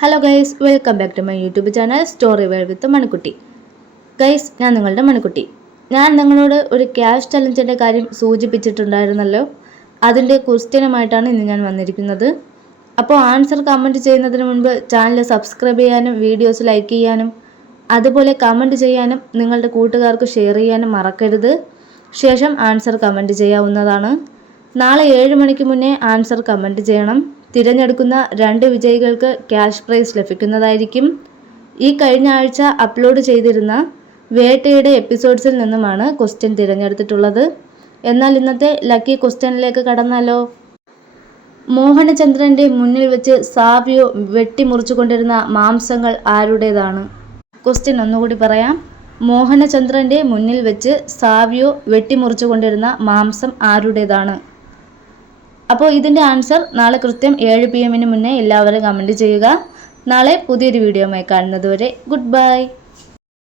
Hello guys, welcome back to my YouTube channel story world with Manikutty. Guys, ഞാൻ നിങ്ങളുടെ മണിക്കുട്ടി. ഞാൻ നിങ്ങളോട് ഒരു ക്യാഷ് ചലഞ്ചിൻ്റെ കാര്യം സൂചിപ്പിച്ചിട്ടുണ്ടായിരുന്നല്ലോ. അതിൻ്റെ ക്വസ്റ്റ്യനുമായിട്ടാണ് ഇന്ന് ഞാൻ വന്നിരിക്കുന്നത്. അപ്പോൾ ആൻസർ കമൻറ്റ് ചെയ്യുന്നതിന് മുൻപ് ചാനൽ സബ്സ്ക്രൈബ് ചെയ്യാനും വീഡിയോസ് ലൈക്ക് ചെയ്യാനും അതുപോലെ കമൻറ്റ് ചെയ്യാനും നിങ്ങളുടെ കൂട്ടുകാർക്ക് ഷെയർ ചെയ്യാനും മറക്കരുത്. ശേഷം ആൻസർ കമൻറ്റ് ചെയ്യാവുന്നതാണ്. നാളെ 7 മണിക്ക് മുന്നേ ആൻസർ കമൻറ്റ് ചെയ്യണം. തിരഞ്ഞെടുക്കുന്ന 2 വിജയികൾക്ക് ക്യാഷ് പ്രൈസ് ലഭിക്കുന്നതായിരിക്കും. ഈ കഴിഞ്ഞ ആഴ്ച അപ്ലോഡ് ചെയ്തിരുന്ന വേട്ടയുടെ എപ്പിസോഡ്സിൽ നിന്നുമാണ് ക്വസ്റ്റ്യൻ തിരഞ്ഞെടുത്തിട്ടുള്ളത്. എന്നാൽ ഇന്നത്തെ ലക്കി ക്വസ്റ്റ്യനിലേക്ക് കടന്നാലോ. മോഹനചന്ദ്രൻ്റെ മുന്നിൽ വെച്ച് സാവിയോ വെട്ടിമുറിച്ചുകൊണ്ടിരുന്ന മാംസങ്ങൾ ആരുടേതാണ്? ക്വസ്റ്റ്യൻ ഒന്നുകൂടി പറയാം. മോഹനചന്ദ്രൻ്റെ മുന്നിൽ വെച്ച് സാവിയോ വെട്ടിമുറിച്ചുകൊണ്ടിരുന്ന മാംസം ആരുടേതാണ്? അപ്പോൾ ഇതിൻ്റെ ആൻസർ നാളെ കൃത്യം 7 PM മുന്നേ എല്ലാവരും കമൻറ്റ് ചെയ്യുക. നാളെ പുതിയൊരു വീഡിയോയുമായി കാണുന്നത് വരെ ഗുഡ് ബൈ.